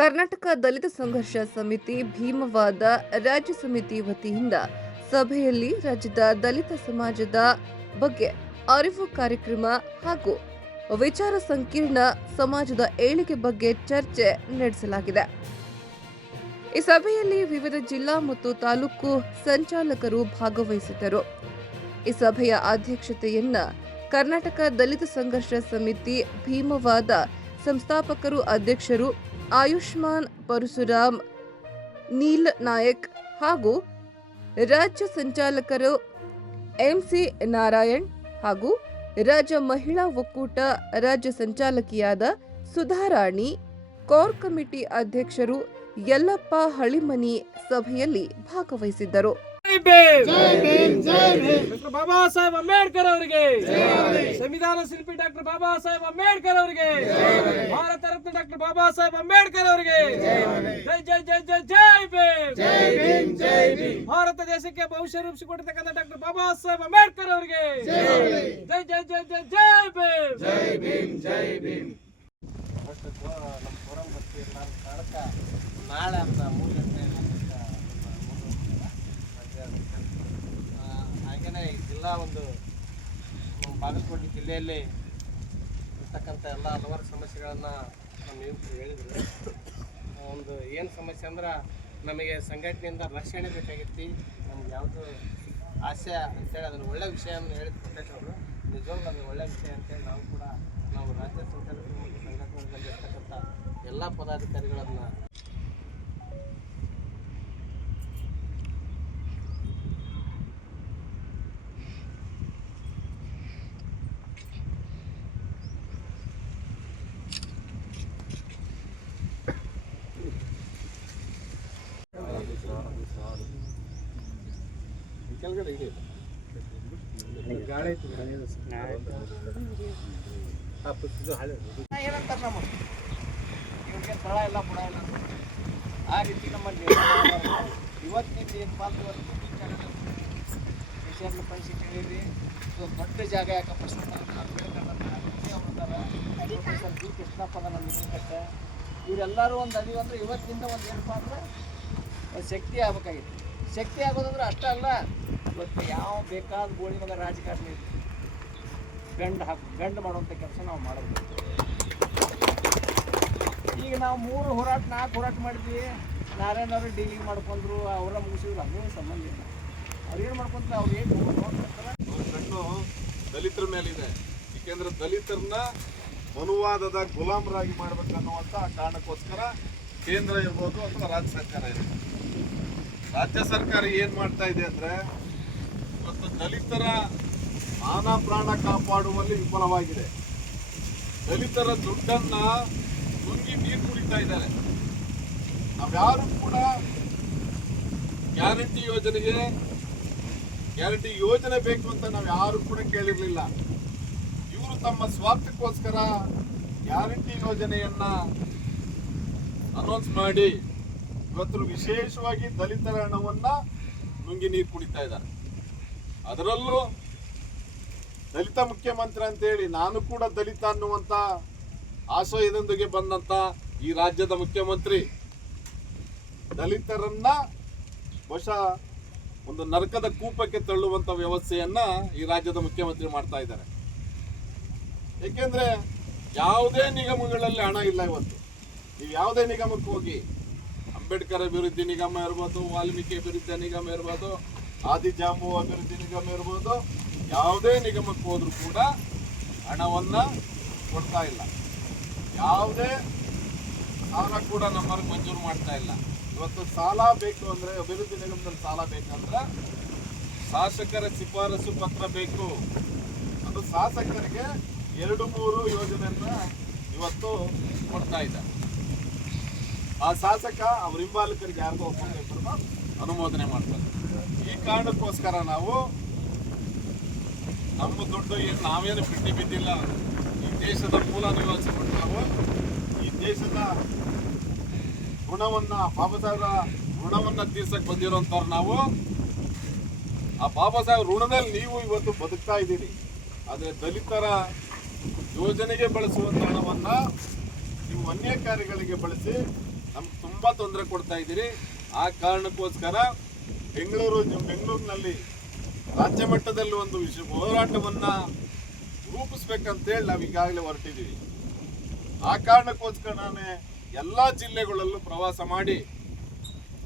ಕರ್ನಾಟಕ ದಲಿತ ಸಂಘರ್ಷ ಸಮಿತಿ ಭೀಮವಾದ ರಾಜ್ಯ ಸಮಿತಿ ವತಿಯಿಂದ ಸಭೆಯಲ್ಲಿ ರಾಜ್ಯದ ದಲಿತ ಸಮಾಜದ ಬಗ್ಗೆ ಅರಿವು ಕಾರ್ಯಕ್ರಮ ಹಾಗೂ ವಿಚಾರ ಸಂಕಿರಣ ಸಮಾಜದ ಏಳಿಗೆ ಬಗ್ಗೆ ಚರ್ಚೆ ನಡೆಸಲಾಗಿದೆ. ಈ ಸಭೆಯಲ್ಲಿ ವಿವಿಧ ಜಿಲ್ಲಾ ಮತ್ತು ತಾಲೂಕು ಸಂಚಾಲಕರು ಭಾಗವಹಿಸಿದ್ದರು. ಈ ಸಭೆಯ ಅಧ್ಯಕ್ಷತೆಯನ್ನ ಕರ್ನಾಟಕ ದಲಿತ ಸಂಘರ್ಷ ಸಮಿತಿ ಭೀಮವಾದ ಸಂಸ್ಥಾಪಕರು ಅಧ್ಯಕ್ಷರು ಆಯುಷ್ಮಾನ್ ಪರಶುರಾಮ್ ನೀಲ್ ನಾಯಕ್ ಹಾಗೂ ರಾಜ್ಯ ಸಂಚಾಲಕರು ಎಂಸಿ ನಾರಾಯಣ್ ಹಾಗೂ ರಾಜ್ಯ ಮಹಿಳಾ ಒಕ್ಕೂಟ ರಾಜ್ಯ ಸಂಚಾಲಕಿಯಾದ ಸುಧಾರಾಣಿ, ಕೋರ್ ಕಮಿಟಿ ಅಧ್ಯಕ್ಷರು ಯಲ್ಲಪ್ಪ ಹಳಿಮನಿ ಸಭೆಯಲ್ಲಿ ಭಾಗವಹಿಸಿದ್ದರು. ಡಾಕ್ಟರ್ ಬಾಬಾ ಸಾಹೇಬ್ ಅಂಬೇಡ್ಕರ್ ಅವರಿಗೆ, ಸಂವಿಧಾನ ಶಿಲ್ಪಿ ಡಾಕ್ಟರ್ ಬಾಬಾ ಸಾಹೇಬ್ ಅಂಬೇಡ್ಕರ್ ಅವರಿಗೆ, ಭಾರತ ರತ್ನ ಡಾಕ್ಟರ್ ಬಾಬಾ ಸಾಹೇಬ್ ಅಂಬೇಡ್ಕರ್ ಅವರಿಗೆ ಜೈ ಜೈ ಜೈ ಜೈ ಜೈ ಭೀಮ್. ಭಾರತ ದೇಶಕ್ಕೆ ಭವಿಷ್ಯ ರೂಪಿಸಿಕೊಟ್ಟಿರ್ತಕ್ಕಂಥ ಡಾಕ್ಟರ್ ಬಾಬಾ ಸಾಹೇಬ್ ಅಂಬೇಡ್ಕರ್ ಅವರಿಗೆ ಜೈ ಜೈ ಜೈ ಜೈ ಜೈ ಭೀಮ್. ಜೈ ಭೀಮ್ ಜೈ ಭೀಮ್. ನಮ್ಮ ಫೋರಂ ಬರ್ತೀವಿ ನಾಳೆ ಅಂತ 3 ಗಂಟೆ ಹಾಗೆಯೇ ಈ ಜಿಲ್ಲಾ ನಮ್ಮ ಬಾಗಲಕೋಟೆ ಜಿಲ್ಲೆಯಲ್ಲಿ ಇರ್ತಕ್ಕಂಥ ಎಲ್ಲ ಹಲವಾರು ಸಮಸ್ಯೆಗಳನ್ನು ನಮ್ಮ ಯುವಕರು ಹೇಳಿದರು. ಏನು ಸಮಸ್ಯೆ ಅಂದ್ರೆ ನಮಗೆ ಸಂಘಟನೆಯಿಂದ ರಕ್ಷಣೆ ಬೇಕಾಗಿತ್ತು, ನಮ್ಗೆ ಯಾವುದು ಆಸೆ ಅಂತೇಳಿ ಅದನ್ನು ಒಳ್ಳೆ ವಿಷಯವನ್ನು ಹೇಳಿದ ಪ್ರಕಾಶ್ ಅವರು ನಿಜವಾಗ್ಲೂ ನಮಗೆ ಒಳ್ಳೆಯ ವಿಷಯ ಅಂತೇಳಿ ನಾವು ರಾಜ್ಯ ಸಂಚಾಲಕರು ಮತ್ತು ಸಂಘಟನೆಗಳಲ್ಲಿ ಇರ್ತಕ್ಕಂಥ ಎಲ್ಲ ಪದಾಧಿಕಾರಿಗಳನ್ನು ಕೆಳಗಡೆ ಇದೆ ಗಾಳಿ ಏನಂತಾರೆ ನಮ್ಮ ಇವ್ರಿಗೆ ತಳ ಇಲ್ಲ ಬುಡ ಇಲ್ಲ ಆ ರೀತಿ ನಮ್ಮಲ್ಲಿ ಇವತ್ತಿನಿಂದ ಏನು ಪಾಲ್ತು ವಿಷಯವನ್ನು ಪರಿಸಿ ಕೇಳಿರಿ. ದೊಡ್ಡ ಜಾಗ ಯಾಕಪ್ಪ ಪ್ರೊಫೆಸರ್ ಬಿ ಕೃಷ್ಣಪ್ಪನ ನಮ್ಮ ಇವರೆಲ್ಲರೂ ಒಂದು ಅದಿವು ಅಂದ್ರೆ ಇವತ್ತಿನಿಂದ ಒಂದು ಏನಪ್ಪ ಅಂದ್ರೆ ಒಂದು ಶಕ್ತಿ ಆಗ್ಬೇಕಾಗಿತ್ತು. ಶಕ್ತಿ ಆಗೋದಂದ್ರೆ ಅಷ್ಟೇ ಅಲ್ಲ, ಇವತ್ತು ಯಾವ ಬೇಕಾದ ಗೋಳಿ ಮಗ ರಾಜಕಾರಣಿ ಗಂಡು ಮಾಡುವಂಥ ಕೆಲಸ ನಾವು ಮಾಡಬೇಕು. ಈಗ ನಾವು 3 ಹೋರಾಟ 4 ಹೋರಾಟ ಮಾಡಿದ್ವಿ. ನಾರಾಯಣ ಅವರು ಡೀಲಿಂಗ್ ಮಾಡ್ಕೊಂಡ್ರು, ಅವರ ಮುಗಿಸಿದ್ರು, ಅದೇ ಸಂಬಂಧ ಇಲ್ಲ. ಅವ್ರೇನು ಮಾಡ್ಕೊಂತಾರೆ, ಅವ್ರು ಏನು ನೋಡ್ತಾರೆ ಕಣ್ಣು ದಲಿತರ ಮೇಲಿದೆ. ಏಕೆಂದ್ರೆ ದಲಿತರನ್ನ ಮನುವಾದದ ಗುಲಾಮರಾಗಿ ಮಾಡ್ಬೇಕನ್ನುವಂಥ ಕಾರಣಕ್ಕೋಸ್ಕರ ಕೇಂದ್ರ ಇರ್ಬೋದು ಅಥವಾ ರಾಜ್ಯ ಸರ್ಕಾರ ಇರ್ಬೋದು. ರಾಜ್ಯ ಸರ್ಕಾರ ಏನು ಮಾಡ್ತಾ ಇದೆ ಅಂದರೆ ಇವತ್ತು ದಲಿತರ ಮಾನ ಪ್ರಾಣ ಕಾಪಾಡುವಲ್ಲಿ ವಿಫಲವಾಗಿದೆ. ದಲಿತರ ದುಡ್ಡನ್ನ ನುಂಗಿ ನೀರು ಕುಡಿತಾ ಇದ್ದಾರೆ. ನಾವ್ಯಾರು ಕೂಡ ಗ್ಯಾರಂಟಿ ಯೋಜನೆ ಬೇಕು ಅಂತ ನಾವು ಯಾರು ಕೂಡ ಕೇಳಿರಲಿಲ್ಲ. ಇವರು ತಮ್ಮ ಸ್ವಾರ್ಥಕ್ಕೋಸ್ಕರ ಗ್ಯಾರಂಟಿ ಯೋಜನೆಯನ್ನ ಅನೌನ್ಸ್ ಮಾಡಿ ಇವತ್ತು ವಿಶೇಷವಾಗಿ ದಲಿತರ ಹಣವನ್ನ ನುಂಗಿ ನೀರು ಕುಡಿತಾ ಇದ್ದಾರೆ. ಅದರಲ್ಲೂ ದಲಿತ ಮುಖ್ಯಮಂತ್ರಿ ಅಂತೇಳಿ ನಾನು ಕೂಡ ದಲಿತ ಅನ್ನುವಂಥ ಆಶಯದೊಂದಿಗೆ ಬಂದಂಥ ಈ ರಾಜ್ಯದ ಮುಖ್ಯಮಂತ್ರಿ ದಲಿತರನ್ನ ಬಹುಶಃ ಒಂದು ನರಕದ ಕೂಪಕ್ಕೆ ತಳ್ಳುವಂಥ ವ್ಯವಸ್ಥೆಯನ್ನ ಈ ರಾಜ್ಯದ ಮುಖ್ಯಮಂತ್ರಿ ಮಾಡ್ತಾ ಇದ್ದಾರೆ. ಏಕೆಂದ್ರೆ ಯಾವುದೇ ನಿಗಮಗಳಲ್ಲಿ ಹಣ ಇಲ್ಲ. ಇವತ್ತು ನೀವು ಯಾವುದೇ ನಿಗಮಕ್ಕೆ ಹೋಗಿ, ಅಂಬೇಡ್ಕರ್ ಅಭಿವೃದ್ಧಿ ನಿಗಮ ಇರ್ಬೋದು, ವಾಲ್ಮೀಕಿ ಅಭಿವೃದ್ಧಿ ನಿಗಮ ಇರ್ಬೋದು, ಆದಿಜಾಂಬು ಅಭಿವೃದ್ಧಿ ನಿಗಮ ಇರ್ಬೋದು, ಯಾವುದೇ ನಿಗಮಕ್ಕೆ ಹೋದ್ರೂ ಕೂಡ ಹಣವನ್ನ ಕೊಡ್ತಾ ಇಲ್ಲ. ಯಾವುದೇ ಸಾಲ ಕೂಡ ನಮ್ಮವ್ರಿಗೆ ಮಂಜೂರು ಮಾಡ್ತಾ ಇಲ್ಲ. ಇವತ್ತು ಸಾಲ ಬೇಕು ಅಂದರೆ, ಅಭಿವೃದ್ಧಿ ನಿಗಮದಲ್ಲಿ ಸಾಲ ಬೇಕಂದ್ರೆ ಶಾಸಕರ ಶಿಫಾರಸು ಪತ್ರ ಬೇಕು. ಅದು ಶಾಸಕರಿಗೆ 2-3 ಯೋಜನೆಯನ್ನ ಇವತ್ತು ಕೊಡ್ತಾ ಇದ್ದಾರೆ. ಆ ಶಾಸಕ ಅವ್ರ ಹಿಂಬಾಲಕರಿಗೆ ಯಾರಿಗೋ ಒಬ್ಬರು ಅನುಮೋದನೆ ಮಾಡ್ತಾರೆ. ಈ ಕಾರಣಕ್ಕೋಸ್ಕರ ನಾವು ನಮ್ಮ ದುಡ್ಡು ನಾವೇನು ಬಿದ್ದಿಲ್ಲ. ಈ ದೇಶದ ಮೂಲ ನಿವಾಸಿಗಳು ನಾವು ಈ ದೇಶದ ಋಣವನ್ನ, ಬಾಬಾ ಸಾಹೇಬರ ಋಣವನ್ನ ತೀರ್ಸಕ್ಕೆ ಬಂದಿರೋಂಥವ್ರು ನಾವು. ಆ ಬಾಬಾ ಸಾಹೇಬ್ ಋಣದಲ್ಲಿ ನೀವು ಇವತ್ತು ಬದುಕ್ತಾ ಇದ್ದೀರಿ. ಆದರೆ ದಲಿತರ ಯೋಜನೆಗೆ ಬಳಸುವಂಥ ಹಣವನ್ನ ನೀವು ಅನ್ಯ ಕಾರ್ಯಗಳಿಗೆ ಬಳಸಿ ತುಂಬಾ ತೊಂದರೆ ಕೊಡ್ತಾ ಇದ್ದೀರಿ. ಆ ಕಾರಣಕ್ಕೋಸ್ಕರ ಬೆಂಗಳೂರಿನಲ್ಲಿ ರಾಜ್ಯ ಮಟ್ಟದಲ್ಲಿ ಒಂದು ಹೋರಾಟವನ್ನ ರೂಪಿಸ್ಬೇಕಂತೇಳಿ ನಾವು ಈಗಾಗಲೇ ಹೊರಟಿದ್ದೀವಿ. ಆ ಕಾರಣಕ್ಕೋಸ್ಕರನೇ ಎಲ್ಲಾ ಜಿಲ್ಲೆಗಳಲ್ಲೂ ಪ್ರವಾಸ ಮಾಡಿ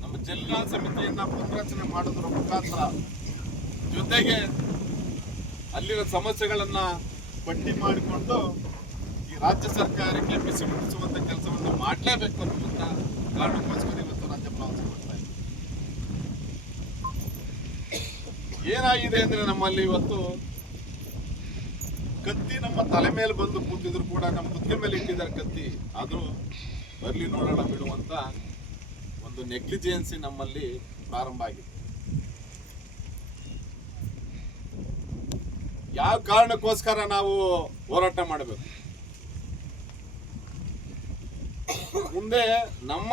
ನಮ್ಮ ಜಿಲ್ಲಾ ಸಮಿತಿಯನ್ನ ಪುನರಚನೆ ಮಾಡೋದ್ರ ಮುಖಾಂತರ ಜೊತೆಗೆ ಅಲ್ಲಿನ ಸಮಸ್ಯೆಗಳನ್ನ ಪಟ್ಟಿ ಮಾಡಿಕೊಂಡು ಈ ರಾಜ್ಯ ಸರ್ಕಾರಕ್ಕೆ ಬಿಸಿ ಮುಟ್ಟಿಸುವಂತ ಕೆಲಸವನ್ನು ಮಾಡಲೇಬೇಕು ಅನ್ನುವಂತ ಕಾರಣಕ್ಕೋಸ್ಕರ ಇವತ್ತು ರಾಜ್ಯ ಪ್ರವಾಸ ಮಾಡ್ತಾ ಇದ್ದೀವಿ. ಏನಾಗಿದೆ ಅಂದ್ರೆ ನಮ್ಮಲ್ಲಿ ಇವತ್ತು ಕತ್ತಿ ನಮ್ಮ ತಲೆ ಮೇಲೆ ಬಂದು ಕೂತಿದ್ರು ಕೂಡ ನಮ್ಮ ಕುತ್ತಿಗೆ ಮೇಲೆ ಇಟ್ಟಿದ್ದಾರೆ ಕತ್ತಿ, ಆದ್ರೂ ಬರ್ಲಿ ನೋಡೋಣ ಬಿಡುವಂತ ಒಂದು ನೆಗ್ಲಿಜೆನ್ಸಿ ನಮ್ಮಲ್ಲಿ ಪ್ರಾರಂಭ ಆಗಿದೆ. ಯಾವ ಕಾರಣಕ್ಕೋಸ್ಕರ ನಾವು ಹೋರಾಟ ಮಾಡಬೇಕು? ಮುಂದೆ ನಮ್ಮ